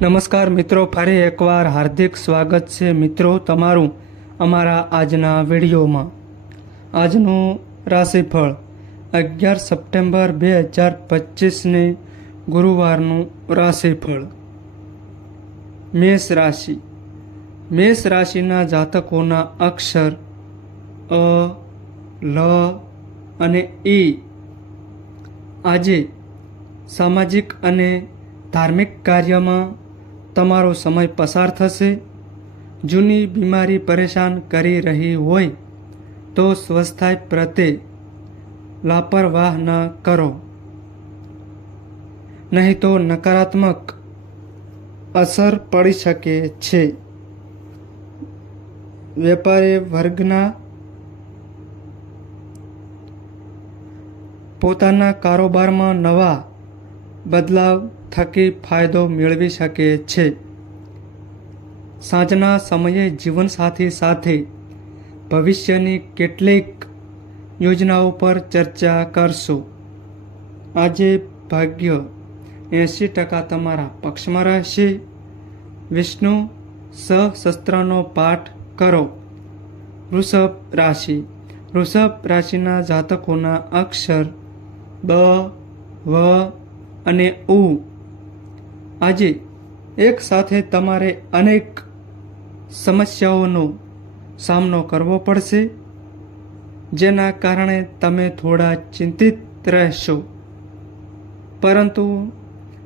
નમસ્કાર મિત્રો, ફરી એકવાર હાર્દિક સ્વાગત છે મિત્રો તમારું અમારા આજના વિડીયોમાં. આજનું રાશિફળ અગિયાર સપ્ટેમ્બર બે હજાર પચીસને ગુરુવારનું રાશિફળ. મેષ રાશિ. મેષ રાશિના જાતકોના અક્ષર અ, લ અને ઈ આજે સામાજિક અને ધાર્મિક કાર્યમાં તમારો સમય પસાર થશે. જૂની બીમારી પરેશાન કરી રહી હોય તો સ્વસ્થાય પ્રત્યે લાપરવાહ ન કરો. નહીં તો નકારાત્મક અસર પડી શકે છે. વેપારી વર્ગના પોતાના કારોબારમાં નવા બદલાવ થકી ફાયદો મેળવી શકે છે. સાંજના સમયે જીવનસાથી સાથે ભવિષ્યની કેટલીક યોજનાઓ પર ચર્ચા કરશો. આજે ભાગ્ય એંશી ટકા તમારા પક્ષમાં રહેશે. વિષ્ણુ સહસ્ત્રનો પાઠ કરો. વૃષભ રાશિ. વૃષભ રાશિના જાતકોના અક્ષર બ, વ અને ઉ આજે એક સાથે તમારે અનેક સમસ્યાઓનો સામનો કરવો પડશે, જેના કારણે તમે થોડા ચિંતિત રહેશો. પરંતુ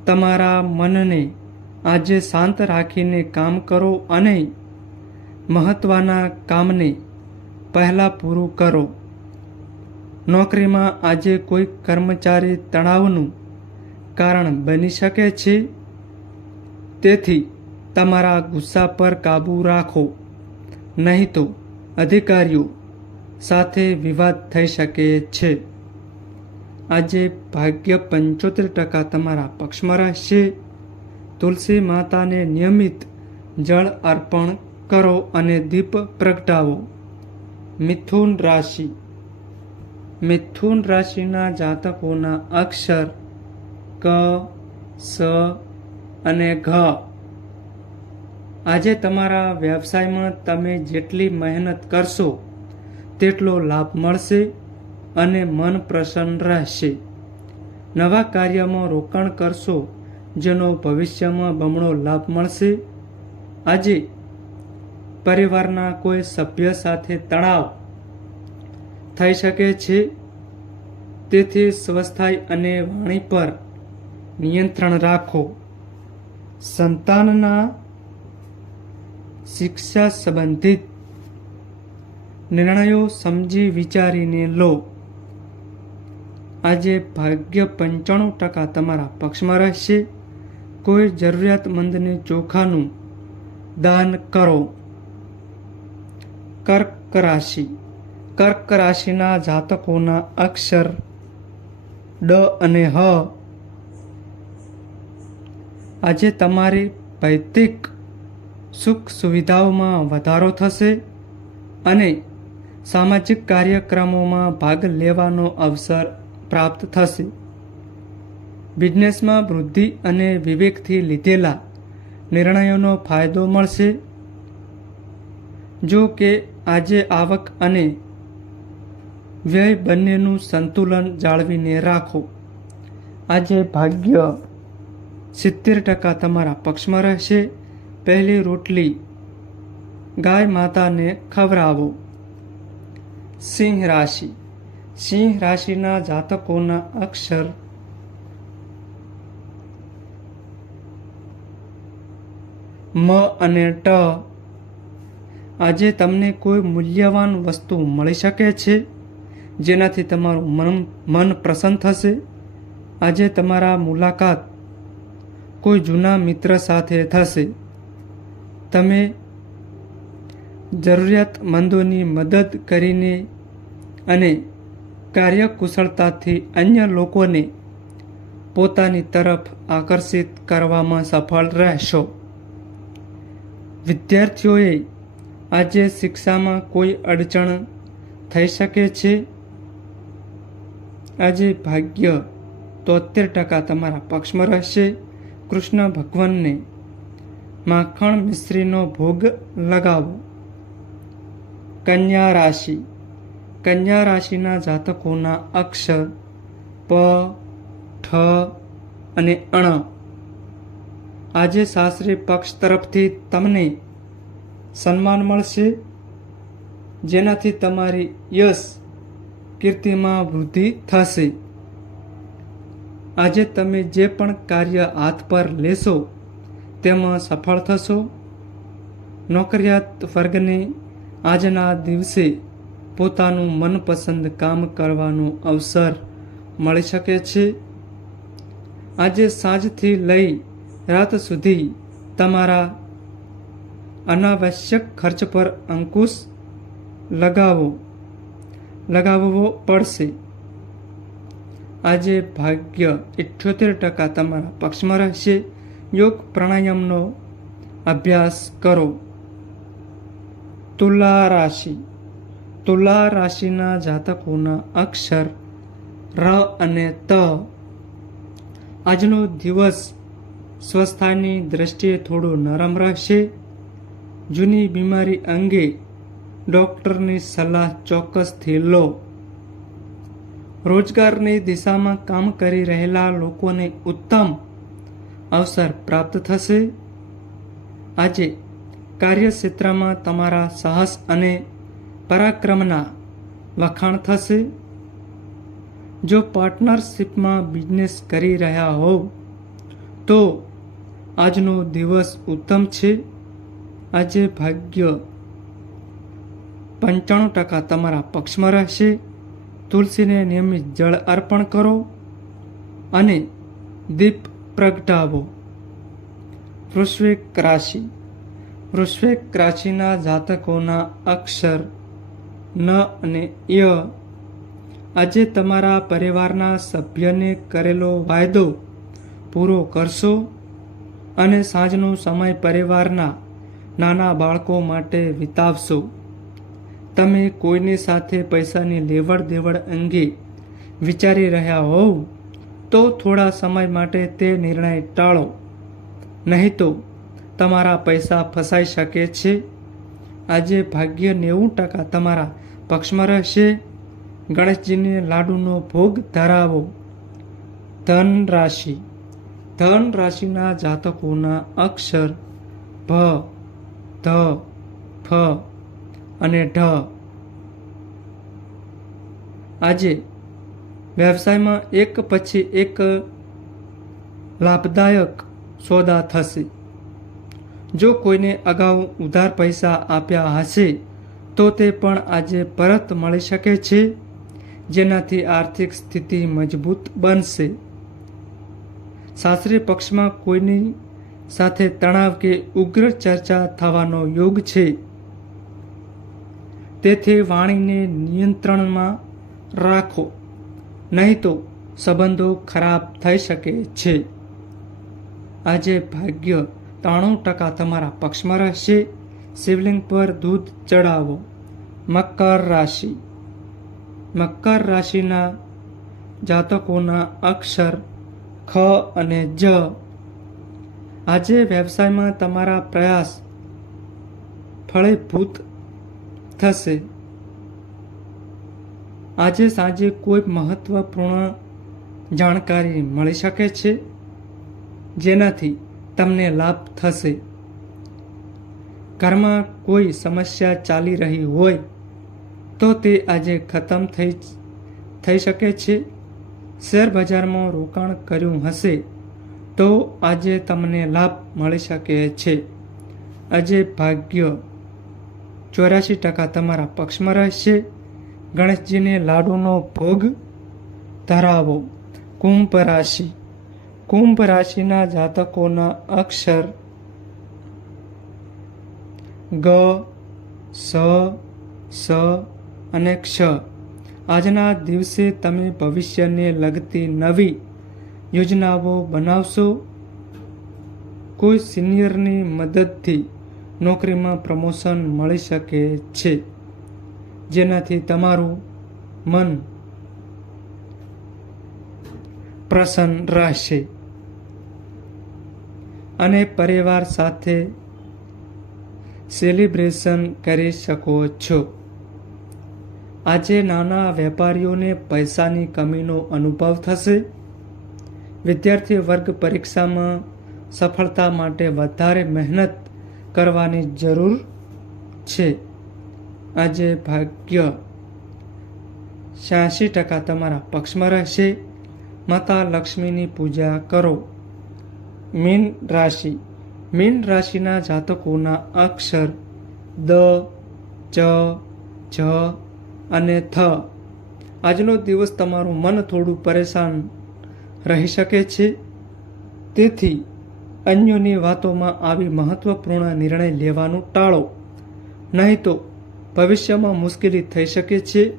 તમારા મનને આજે શાંત રાખીને કામ કરો અને મહત્ત્વના કામને પહેલાં પૂરું કરો. નોકરીમાં આજે કોઈ કર્મચારી તણાવનું કારણ બની શકે છે? તેથી તમારા ગુસ્સા પર કાબૂ રાખો. નહીં તો અધિકારીઓ સાથે વિવાદ થઈ શકે છે. આજે ભાગ્ય પંચોતેર ટકા તમારા પક્ષમાં રહેશે. તુલસી માતાને નિયમિત જળ અર્પણ કરો અને દીપ પ્રગટાવો. મિથુન રાશિ. મિથુન રાશિના જાતકોના અક્ષર ક, સ અને ઘ. આજે તમારા વ્યવસાયમાં તમે જેટલી મહેનત કરશો, તેટલો લાભ મળશે અને મન પ્રસન્ન રહેશે. નવા કાર્યમાં રોકાણ કરશો, જેનો ભવિષ્યમાં બમણો લાભ મળશે. આજે પરિવારના કોઈ સભ્ય સાથે તણાવ થઈ શકે છે, તેથી સ્વસ્થાય અને વાણી પર નિયંત્રણ રાખો. સંતાનના શિક્ષા સંબંધિત નિર્ણયો સમજી વિચારીને લો. આજે ભાગ્ય પંચાણું ટકા તમારા પક્ષમાં રહેશે. કોઈ જરૂરિયાતમંદને ચોખાનું દાન કરો. કર્ક રાશિ. કર્ક રાશિના જાતકોના અક્ષર ડ અને હ આજે તમારી ભૌતિક સુખ સુવિધાઓમાં વધારો થશે અને સામાજિક કાર્યક્રમોમાં ભાગ લેવાનો અવસર પ્રાપ્ત થશે. બિઝનેસમાં વૃદ્ધિ અને વિવેકથી લીધેલા નિર્ણયોનો ફાયદો મળશે. જો કે આજે આવક અને વ્યય બંનેનું સંતુલન જાળવીને રાખો. આજે ભાગ્ય સિત્તેર ટકા તમારા પક્ષમાં રહેશે. પહેલી રોટલી ગાય માતાને ખવડાવો. સિંહ રાશિ. સિંહ રાશિના જાતકોના અક્ષર મ અને ટ. આજે તમને કોઈ મૂલ્યવાન વસ્તુ મળી શકે છે? જેનાથી તમારું મન મન પ્રસન્ન થશે. આજે તમારા મુલાકાત કોઈ જૂના મિત્ર સાથે થશે. તમે જરૂરિયાતમંદોની મદદ કરીને અને કાર્યકુશળતાથી અન્ય લોકોને પોતાની તરફ આકર્ષિત કરવામાં સફળ રહેશો. વિદ્યાર્થીઓએ આજે શિક્ષામાં કોઈ અડચણ થઈ શકે છે? આજે ભાગ્ય તોતેર ટકા તમારા પક્ષમાં રહેશે. કૃષ્ણ ભગવાનને માખણ મિશ્રીનો ભોગ લગાવો. કન્યા રાશિ. કન્યા રાશિના જાતકોના અક્ષર પ, ઠ અને અણ. આજે સાસરી પક્ષ તરફથી તમને સન્માન મળશે. જેનાથી તમારી યશ, કીર્તિમાં વૃદ્ધિ થશે. આજે તમે જે પણ કાર્ય હાથ પર લેશો, તેમાં સફળ થશો. નોકરિયાત વર્ગને આજના દિવસે પોતાનું મનપસંદ કામ કરવાનો અવસર મળી શકે છે. આજે સાંજથી લઈ રાત સુધી તમારા અનાવશ્યક ખર્ચ પર અંકુશ લગાવો, લગાવવો પડશે. આજે ભાગ્ય ઇઠ્યોતેર ટકા તમારા પક્ષમાં રહેશે. યોગ પ્રાણાયામનો અભ્યાસ કરો. તુલા રાશિ. તુલા રાશિના જાતકોના અક્ષર ર અને ત. આજનો દિવસ સ્વસ્થાની દ્રષ્ટિએ થોડો નરમ રહેશે જૂની બીમારી અંગે ડૉક્ટરની સલાહ ચોક્કસથી લો. રોજગારની દિશામાં કામ કરી રહેલા લોકોને ઉત્તમ અવસર પ્રાપ્ત થશે. આજે કાર્યક્ષેત્રમાં તમારા સાહસ અને પરાક્રમના વખાણ થશે. જો પાર્ટનરશિપમાં બિઝનેસ કરી રહ્યા હોવ તો આજનો દિવસ ઉત્તમ છે. આજે ભાગ્ય પંચાણું ટકા તમારા પક્ષમાં રહેશે. તુલસીને નિયમિત જળ અર્પણ કરો અને દીપ પ્રગટાવો. વૃશ્વિક રાશિ. વૃશ્વિક રાશિના જાતકોના અક્ષર ન અને ય. આજે તમારા પરિવારના સભ્યને કરેલો વાયદો પૂરો કરશો અને સાંજનો સમય પરિવારના નાના બાળકો માટે વિતાવશો. તમે કોઈની સાથે પૈસાની લેવડ દેવડ અંગે વિચારી રહ્યા હોવ, તો થોડા સમય માટે તે નિર્ણય ટાળો. નહીં તો તમારા પૈસા ફસાઈ શકે છે. આજે ભાગ્ય નેવું ટકા તમારા પક્ષમાં રહેશે. ગણેશજીને લાડુનો ભોગ ધરાવો. ધન રાશિ. ધન રાશિના જાતકોના અક્ષર ભ, ધ, ફ. અને ઢ. આજે વ્યવસાયમાં એક પછી એક લાભદાયક સોદા થશે. જો કોઈને અગાઉ ઉધાર પૈસા આપ્યા હશે, તો તે પણ આજે પરત મળી શકે છે, જેનાથી આર્થિક સ્થિતિ મજબૂત બનશે. સાસરી પક્ષમાં કોઈની સાથે તણાવ કે ઉગ્ર ચર્ચા થવાનો યોગ છે. તેથી વાણીને નિયંત્રણમાં રાખો, નહીં તો સંબંધો ખરાબ થઈ શકે છે. આજે ભાગ્ય ત્રાણું ટકા તમારા પક્ષમાં રહેશે. શિવલિંગ પર દૂધ ચડાવો. મકર રાશિ. મકર રાશિના જાતકોના અક્ષર ખ અને જ. આજે વ્યવસાયમાં તમારા પ્રયાસ ફળીભૂત થશે. આજે સાંજે કોઈ મહત્વપૂર્ણ જાણકારી મળી શકે છે? જેનાથી તમને લાભ થશે. ઘરમાં કોઈ સમસ્યા ચાલી રહી હોય, તો તે આજે ખતમ થઈ થઈ શકે છે. શેર બજારમાં રોકાણ કર્યું હશે, તો આજે તમને લાભ મળી શકે છે. આજે ભાગ્ય ચોર્યાસી ટકા તમારા પક્ષમાં રહેશે. ગણેશજીને લાડુનો ભોગ ધરાવો. કુંભ રાશિ. કુંભ રાશિના જાતકોના અક્ષર ગ, સ સ અને ક્ષ. આજના દિવસે તમે ભવિષ્યને લગતી નવી યોજનાઓ બનાવશો. કોઈ સિનિયરની મદદથી નોકરીમાં પ્રમોશન મળી શકે છે. જેનાથી તમારું મન પ્રસન્ન રહેશે. અને પરિવાર સાથે સેલિબ્રેશન કરી શકો છો. આજે નાના વેપારીઓને પૈસાની કમીનો અનુભવ થશે. વિદ્યાર્થી વર્ગ પરીક્ષામાં સફળતા માટે વધારે મહેનત કરવાની જરૂર છે. આજે ભાગ્ય છ્યાસી ટકા તમારા પક્ષમાં રહેશે. માતા લક્ષ્મીની પૂજા કરો. મીન રાશિ. મીન રાશિના જાતકોના અક્ષર દ, ચ, જ અને થ. આજનો દિવસ તમારું મન થોડું પરેશાન રહી શકે છે. તેથી અન્યોની વાતોમાં આવી મહત્વપૂર્ણ નિર્ણય લેવાનું ટાળો. નહીં તો ભવિષ્યમાં મુશ્કેલી થઈ શકે છે.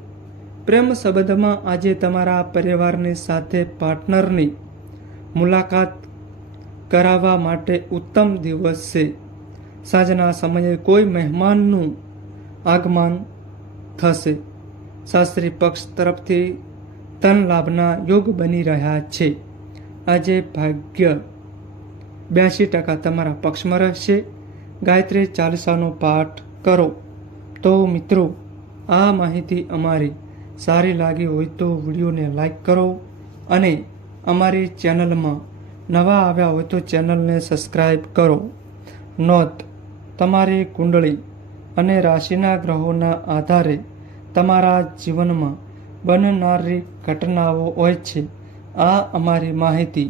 પ્રેમ સંબંધમાં આજે તમારા પરિવારની સાથે પાર્ટનરની મુલાકાત કરાવવા માટે ઉત્તમ દિવસ છે. સાંજના સમયે કોઈ મહેમાનનું આગમન થશે. શાસ્ત્રી પક્ષ તરફથી ધન લાભના યોગ બની રહ્યા છે. આજે ભાગ્ય બ્યાસી ટકા તમારા પક્ષમાં રહેશે. ગાયત્રી ચાલીસાનો પાઠ કરો. તો મિત્રો, આ માહિતી અમારી સારી લાગી હોય તો વિડીયોને લાઈક કરો અને અમારી ચેનલમાં નવા આવ્યા હોય તો ચેનલને સબસ્ક્રાઈબ કરો. નોંધ, તમારી કુંડળી અને રાશિના ગ્રહોના આધારે તમારા જીવનમાં બનનારી ઘટનાઓ હોય છે. આ અમારી માહિતી